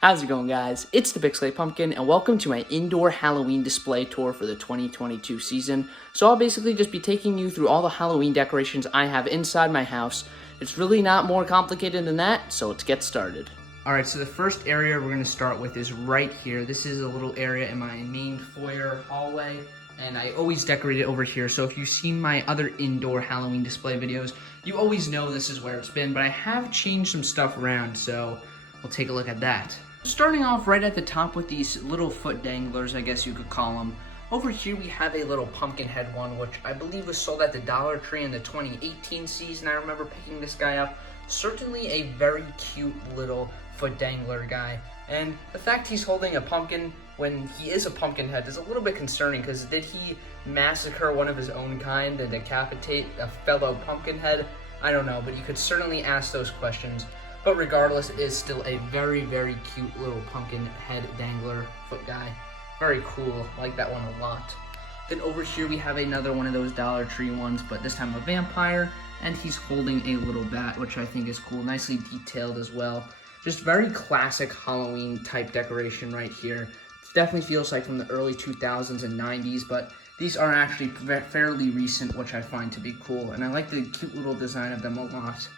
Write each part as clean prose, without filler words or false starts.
How's it going, guys? It's the Pixelate Pumpkin, and welcome to my indoor Halloween display tour for the 2022 season. So I'll basically just be taking you through all the Halloween decorations I have inside my house. It's really not more complicated than that, so let's get started. Alright, so the first area we're going to start with is right here. This is a little area in my main foyer hallway, and I always decorate it over here. So if you've seen my other indoor Halloween display videos, you always know this is where it's been, but I have changed some stuff around, so we'll take a look at that. Starting off right at the top with these little foot danglers, I guess you could call them. Over here we have a little pumpkin head one, which I believe was sold at the Dollar Tree in the 2018 season. I remember picking this guy up. Certainly a very cute little foot dangler guy. And the fact he's holding a pumpkin when he is a pumpkin head is a little bit concerning, because did he massacre one of his own kind and decapitate a fellow pumpkin head? I don't know, but you could certainly ask those questions. But regardless, it is still a very, very cute little pumpkin head dangler foot guy. Very cool. I like that one a lot. Then over here we have another one of those Dollar Tree ones, but this time a vampire, and he's holding a little bat, which I think is cool. Nicely detailed as well. Just very classic Halloween type decoration right here. It definitely feels like from the early 2000s and 90s, but these are actually fairly recent, which I find to be cool. And I like the cute little design of them a lot.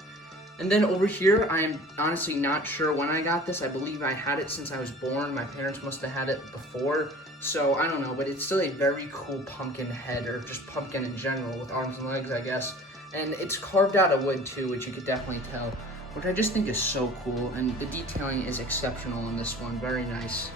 And then over here, I am honestly not sure when I got this. I believe I had it since I was born. My parents must have had it before. So I don't know, but it's still a very cool pumpkin head, or just pumpkin in general, with arms and legs, I guess. And it's carved out of wood too, which you could definitely tell, which I just think is so cool. And the detailing is exceptional on this one, very nice.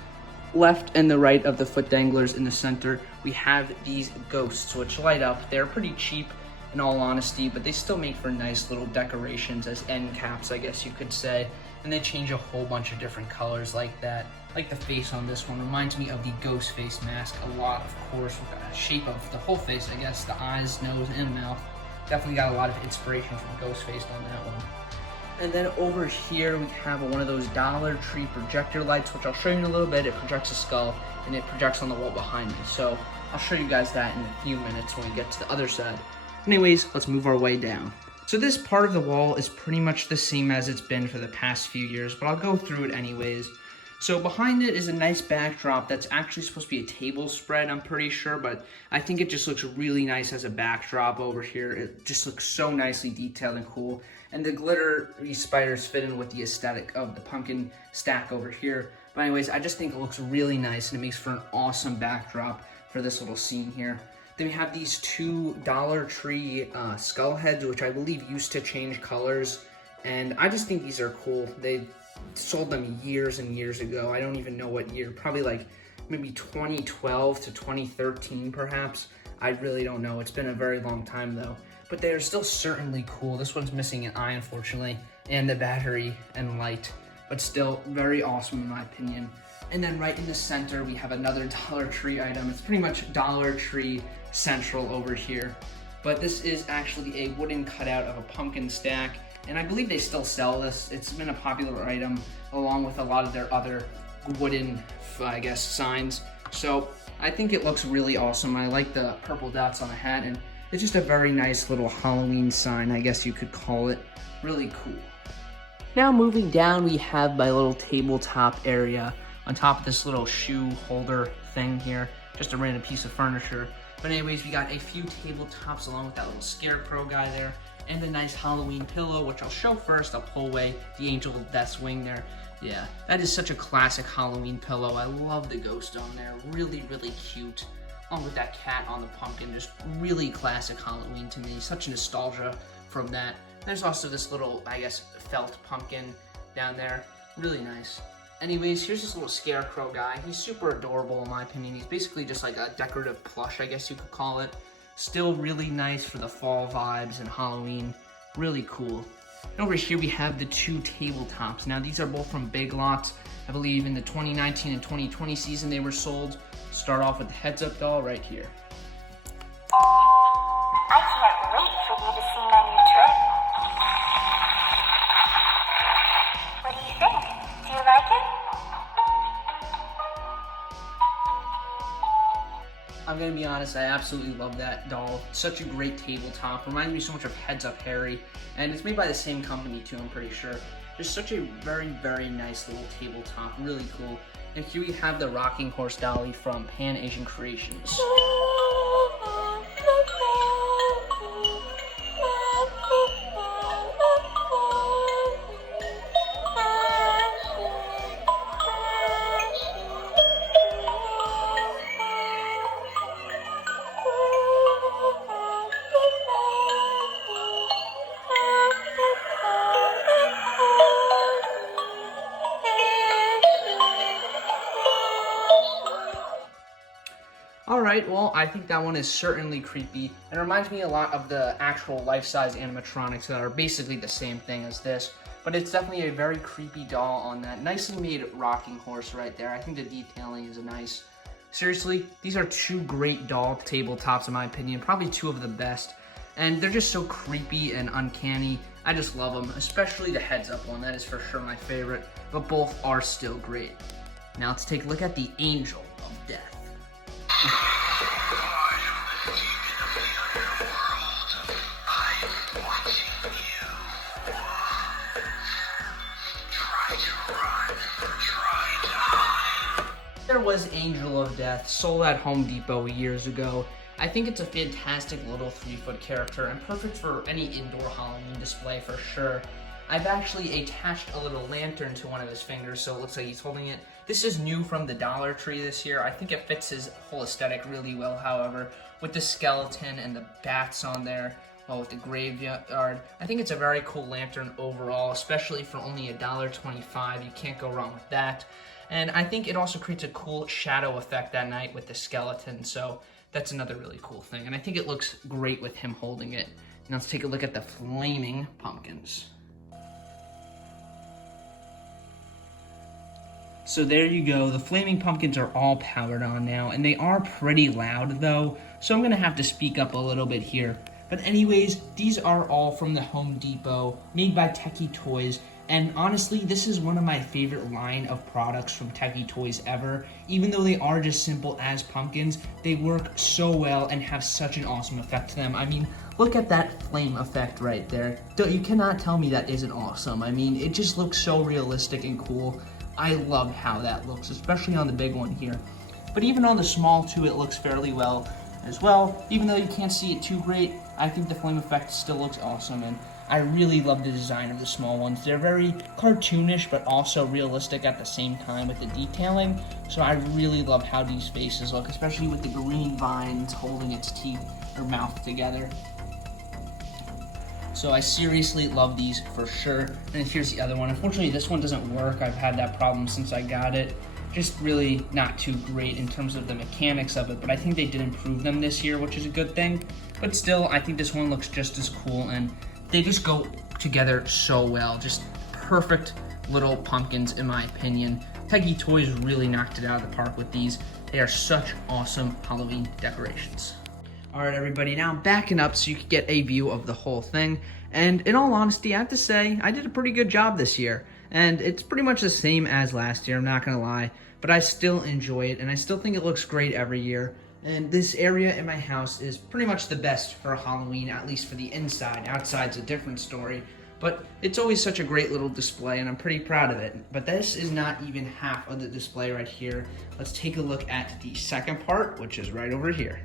Left and the right of the foot danglers in the center, we have these ghosts, which light up. They're pretty cheap, in all honesty, but they still make for nice little decorations as end caps, I guess you could say. And they change a whole bunch of different colors like that. Like the face on this one reminds me of the ghost face mask a lot, of course, with the shape of the whole face, I guess, the eyes, nose, and mouth. Definitely got a lot of inspiration from Ghostface on that one. And then over here we have one of those Dollar Tree projector lights, which I'll show you in a little bit. It projects a skull, and it projects on the wall behind me. So I'll show you guys that in a few minutes when we get to the other side. Anyways, let's move our way down. So this part of the wall is pretty much the same as it's been for the past few years, but I'll go through it anyways. So behind it is a nice backdrop that's actually supposed to be a table spread, I'm pretty sure, but I think it just looks really nice as a backdrop over here. It just looks so nicely detailed and cool. And the glittery spiders fit in with the aesthetic of the pumpkin stack over here. But anyways, I just think it looks really nice, and it makes for an awesome backdrop for this little scene here. Then we have these two Dollar Tree skull heads, which I believe used to change colors, and I just think these are cool. They sold them years and years ago. I don't even know what year, probably like maybe 2012 to 2013 perhaps. I really don't know. It's been a very long time though, but they are still certainly cool. This one's missing an eye, unfortunately, and the battery and light, but still very awesome in my opinion. And then right in the center, we have another Dollar Tree item. It's pretty much Dollar Tree Central over here. But this is actually a wooden cutout of a pumpkin stack. And I believe they still sell this. It's been a popular item along with a lot of their other wooden, I guess, signs. So I think it looks really awesome. I like the purple dots on the hat, and it's just a very nice little Halloween sign, I guess you could call it. Really cool. Now moving down, we have my little tabletop area on top of this little shoe holder thing here, just a random piece of furniture. But anyways, we got a few tabletops along with that little scarecrow guy there, and a nice Halloween pillow, which I'll show first. I'll pull away the angel of death's wing there. Yeah, that is such a classic Halloween pillow. I love the ghost on there, really, really cute. Along with that cat on the pumpkin, just really classic Halloween to me. Such nostalgia from that. There's also this little, I guess, felt pumpkin down there, really nice. Anyways, here's this little scarecrow guy. He's super adorable in my opinion. He's basically just like a decorative plush, I guess you could call it. Still really nice for the fall vibes and Halloween. Really cool. And over here we have the two tabletops. Now these are both from Big Lots. I believe in the 2019 and 2020 season they were sold. Start off with the heads up doll right here. I can't wait for you to see my new trick. What do you think? Do you like it? I'm gonna be honest, I absolutely love that doll. Such a great tabletop. Reminds me so much of Heads Up Harry, and it's made by the same company too, I'm pretty sure. Just such a very, very nice little tabletop, really cool. And here we have the rocking horse dolly from Pan Asian Creations. Alright, well, I think that one is certainly creepy, and reminds me a lot of the actual life-size animatronics that are basically the same thing as this, but it's definitely a very creepy doll on that nicely made rocking horse right there. I think the detailing is nice. Seriously, these are two great doll tabletops in my opinion, probably two of the best, and they're just so creepy and uncanny. I just love them, especially the heads-up one. That is for sure my favorite, but both are still great. Now let's take a look at the Angel of Death. There was Angel of Death, sold at Home Depot years ago. I think it's a fantastic little 3-foot character and perfect for any indoor Halloween display for sure. I've actually attached a little lantern to one of his fingers, so it looks like he's holding it. This is new from the Dollar Tree this year. I think it fits his whole aesthetic really well, however, with the skeleton and the bats on there, with the graveyard. I think it's a very cool lantern overall, especially for only $1.25. You can't go wrong with that. And I think it also creates a cool shadow effect at night with the skeleton, so that's another really cool thing. And I think it looks great with him holding it. Now let's take a look at the flaming pumpkins. So there you go, the flaming pumpkins are all powered on now, and they are pretty loud though, so I'm gonna have to speak up a little bit here. But anyways, these are all from the Home Depot, made by Techie Toys, and honestly, this is one of my favorite line of products from Techie Toys ever. Even though they are just simple as pumpkins, they work so well and have such an awesome effect to them. I mean, look at that flame effect right there. You cannot tell me that isn't awesome. I mean, it just looks so realistic and cool. I love how that looks, especially on the big one here. But even on the small too, it looks fairly well as well. Even though you can't see it too great, I think the flame effect still looks awesome, and I really love the design of the small ones. They're very cartoonish, but also realistic at the same time with the detailing. So I really love how these faces look, especially with the green vines holding its teeth or mouth together. So I seriously love these for sure. And here's the other one. Unfortunately, this one doesn't work. I've had that problem since I got it. Just really not too great in terms of the mechanics of it, but I think they did improve them this year, which is a good thing. But still, I think this one looks just as cool, and they just go together so well. Just perfect little pumpkins, in my opinion. Techie Toys really knocked it out of the park with these. They are such awesome Halloween decorations. All right, everybody, now I'm backing up so you can get a view of the whole thing. And in all honesty, I have to say, I did a pretty good job this year. And it's pretty much the same as last year, I'm not gonna lie. But I still enjoy it, and I still think it looks great every year. And this area in my house is pretty much the best for Halloween, at least for the inside. Outside's a different story. But it's always such a great little display, and I'm pretty proud of it. But this is not even half of the display right here. Let's take a look at the second part, which is right over here.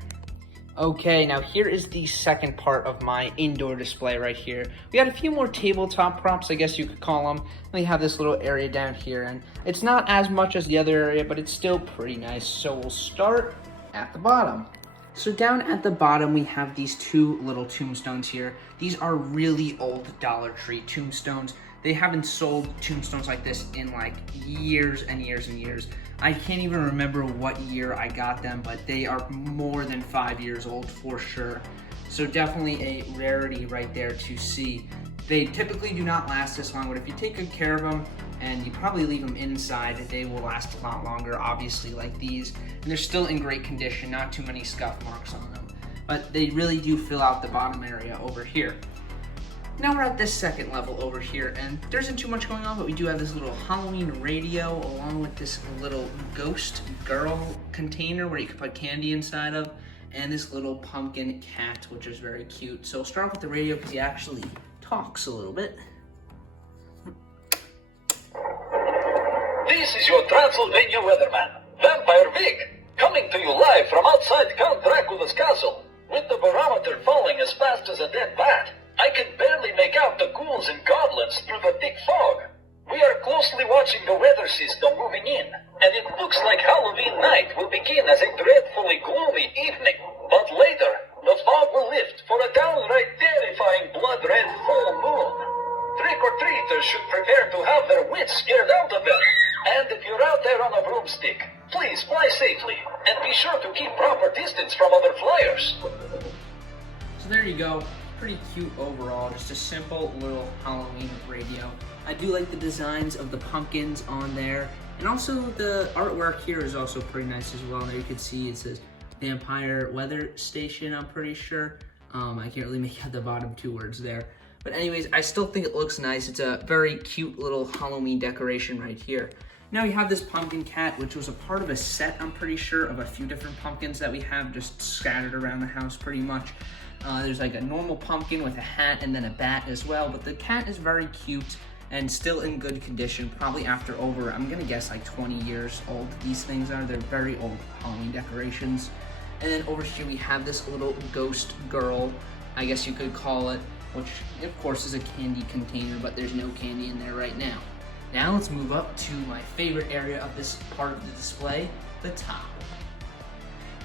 Okay, now here is the second part of my indoor display right here. We got a few more tabletop props, I guess you could call them. We have this little area down here, and it's not as much as the other area, but it's still pretty nice. So we'll start at the bottom. So down at the bottom, we have these two little tombstones here. These are really old Dollar Tree tombstones. They haven't sold tombstones like this in like years and years and years. I can't even remember what year I got them, but they are more than 5 years old for sure. So definitely a rarity right there to see. They typically do not last this long, but if you take good care of them and you probably leave them inside, they will last a lot longer, obviously, like these. And they're still in great condition, not too many scuff marks on them. But they really do fill out the bottom area over here. Now we're at this second level over here, and there isn't too much going on, but we do have this little Halloween radio along with this little ghost girl container where you can put candy inside of, and this little pumpkin cat, which is very cute. So we'll start off with the radio because he actually talks a little bit. Transylvania weatherman, Vampire Vic, coming to you live from outside Count Dracula's castle. With the barometer falling as fast as a dead bat, I can barely make out the ghouls and goblins through the thick fog. We are closely watching the weather system moving in, and it looks like Halloween night will begin as a dreadfully gloomy evening. But later, the fog will lift for a downright terrifying blood-red full moon. Trick-or-treaters should prepare to have their wits scared out of them. And if you're out there on a broomstick, please fly safely, and be sure to keep proper distance from other flyers. So there you go. Pretty cute overall, just a simple little Halloween radio. I do like the designs of the pumpkins on there, and also the artwork here is also pretty nice as well. There you can see it says Vampire Weather Station, I'm pretty sure. I can't really make out the bottom two words there. But anyways, I still think it looks nice. It's a very cute little Halloween decoration right here. Now you have this pumpkin cat, which was a part of a set, I'm pretty sure, of a few different pumpkins that we have just scattered around the house pretty much. There's like a normal pumpkin with a hat and then a bat as well, but the cat is very cute and still in good condition, probably after over, I'm gonna guess like 20 years old these things are. They're very old Halloween decorations. And then over here we have this little ghost girl, I guess you could call it, which of course is a candy container, but there's no candy in there right now. Now let's move up to my favorite area of this part of the display, the top.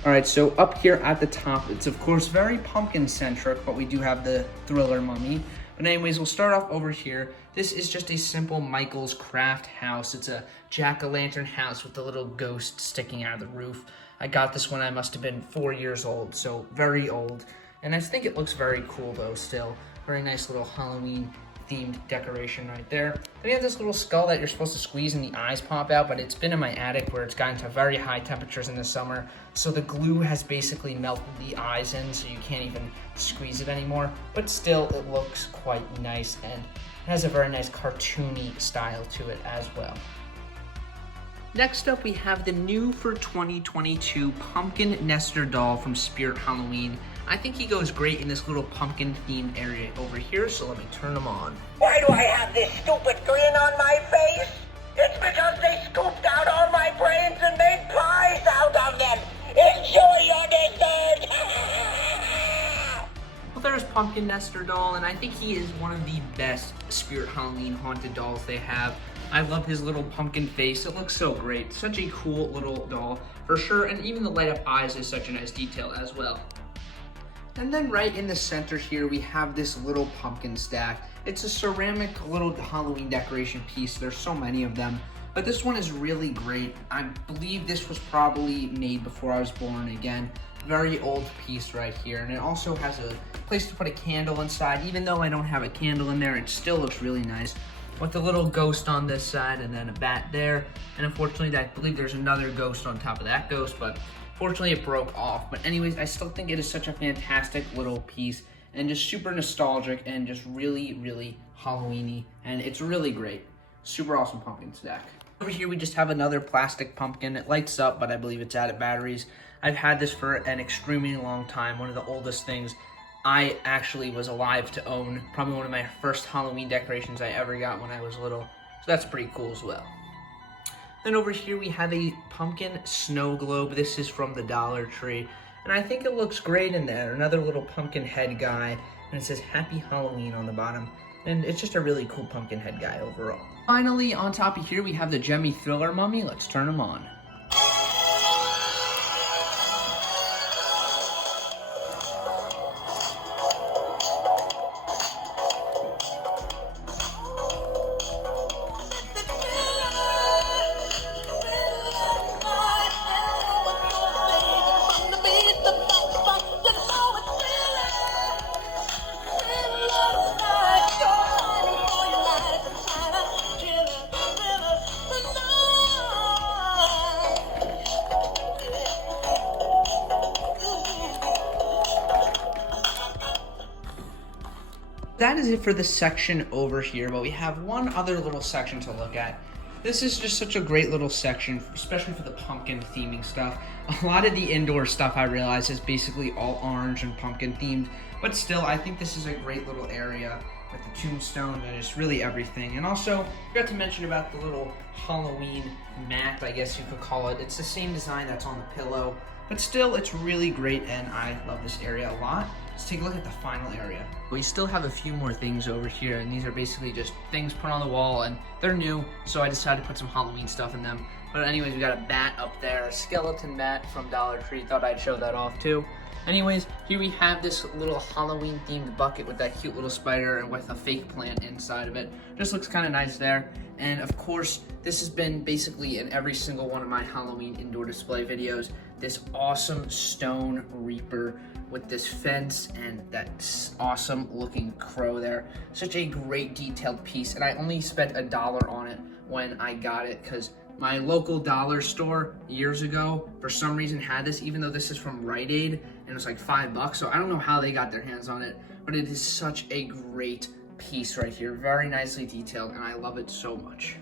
All right, so up here at the top, it's of course very pumpkin centric, but we do have the Thriller mummy. But anyways, we'll start off over here. This is just a simple Michael's craft house. It's a jack-o'-lantern house with a little ghost sticking out of the roof. I got this when I must have been 4 years old, so very old. And I think it looks very cool though still. Very nice little Halloween themed decoration right there. Then we have this little skull that you're supposed to squeeze and the eyes pop out, but it's been in my attic where it's gotten to very high temperatures in the summer, so the glue has basically melted the eyes in, so you can't even squeeze it anymore. But still, it looks quite nice and has a very nice cartoony style to it as well. Next up, we have the new for 2022 Pumpkin Nester doll from Spirit Halloween. I think he goes great in this little pumpkin themed area over here, so let me turn him on. Why do I have this stupid grin on my face? It's because they scooped out all my brains and made pies out of them. Enjoy your dessert! Well, there's Pumpkin Nester doll, and I think he is one of the best Spirit Halloween haunted dolls they have. I love his little pumpkin face. It looks so great. Such a cool little doll, for sure, and even the light up eyes is such a nice detail as well. And then right in the center here, we have this little pumpkin stack. It's a ceramic little Halloween decoration piece. There's so many of them, but this one is really great. I believe this was probably made before I was born again. Very old piece right here. And it also has a place to put a candle inside. Even though I don't have a candle in there, it still looks really nice. With a little ghost on this side and then a bat there. And unfortunately, I believe there's another ghost on top of that ghost, but fortunately, it broke off. But anyways, I still think it is such a fantastic little piece and just super nostalgic and just really, really Halloween-y. And it's really great. Super awesome pumpkin stack. Over here, we just have another plastic pumpkin. It lights up, but I believe it's out of batteries. I've had this for an extremely long time. One of the oldest things I actually was alive to own. Probably one of my first Halloween decorations I ever got when I was little. So that's pretty cool as well. Then over here we have a pumpkin snow globe. This is from the Dollar Tree, and I think it looks great in there. Another little pumpkin head guy, and it says Happy Halloween on the bottom, and it's just a really cool pumpkin head guy overall. Finally, on top of here we have the Gemmy Thriller mummy. Let's turn him on. That is it for this section over here, but we have one other little section to look at. This is just such a great little section, especially for the pumpkin theming stuff. A lot of the indoor stuff, I realize, is basically all orange and pumpkin themed, but still, I think this is a great little area got the tombstone, and just really everything. And also, forgot to mention about the little Halloween mat, I guess you could call it. It's the same design that's on the pillow, but still, it's really great, and I love this area a lot. Let's take a look at the final area. We still have a few more things over here, and these are basically just things put on the wall, and they're new, so I decided to put some Halloween stuff in them. But anyways, we got a bat up there, a skeleton bat from Dollar Tree. Thought I'd show that off too. Anyways, here we have this little Halloween themed bucket with that cute little spider and with a fake plant inside of it. Just looks kind of nice there. And of course, this has been basically in every single one of my Halloween indoor display videos. This awesome stone reaper with this fence and that awesome looking crow there. Such a great detailed piece, and I only spent $1 on it when I got it because my local dollar store years ago for some reason had this, even though this is from Rite Aid and it was like $5. So I don't know how they got their hands on it, but it is such a great piece right here. Very nicely detailed, and I love it so much.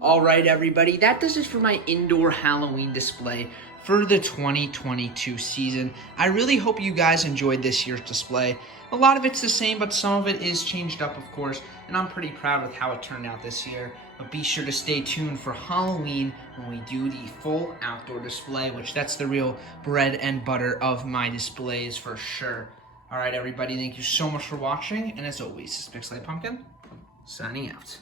All right, everybody, that does it for my indoor Halloween display for the 2022 season. I really hope you guys enjoyed this year's display. A lot of it's the same, but some of it is changed up, of course, and I'm pretty proud with how it turned out this year. But be sure to stay tuned for Halloween when we do the full outdoor display, which that's the real bread and butter of my displays for sure. All right, everybody, thank you so much for watching, and as always, this is Pixelate Pumpkin, signing out.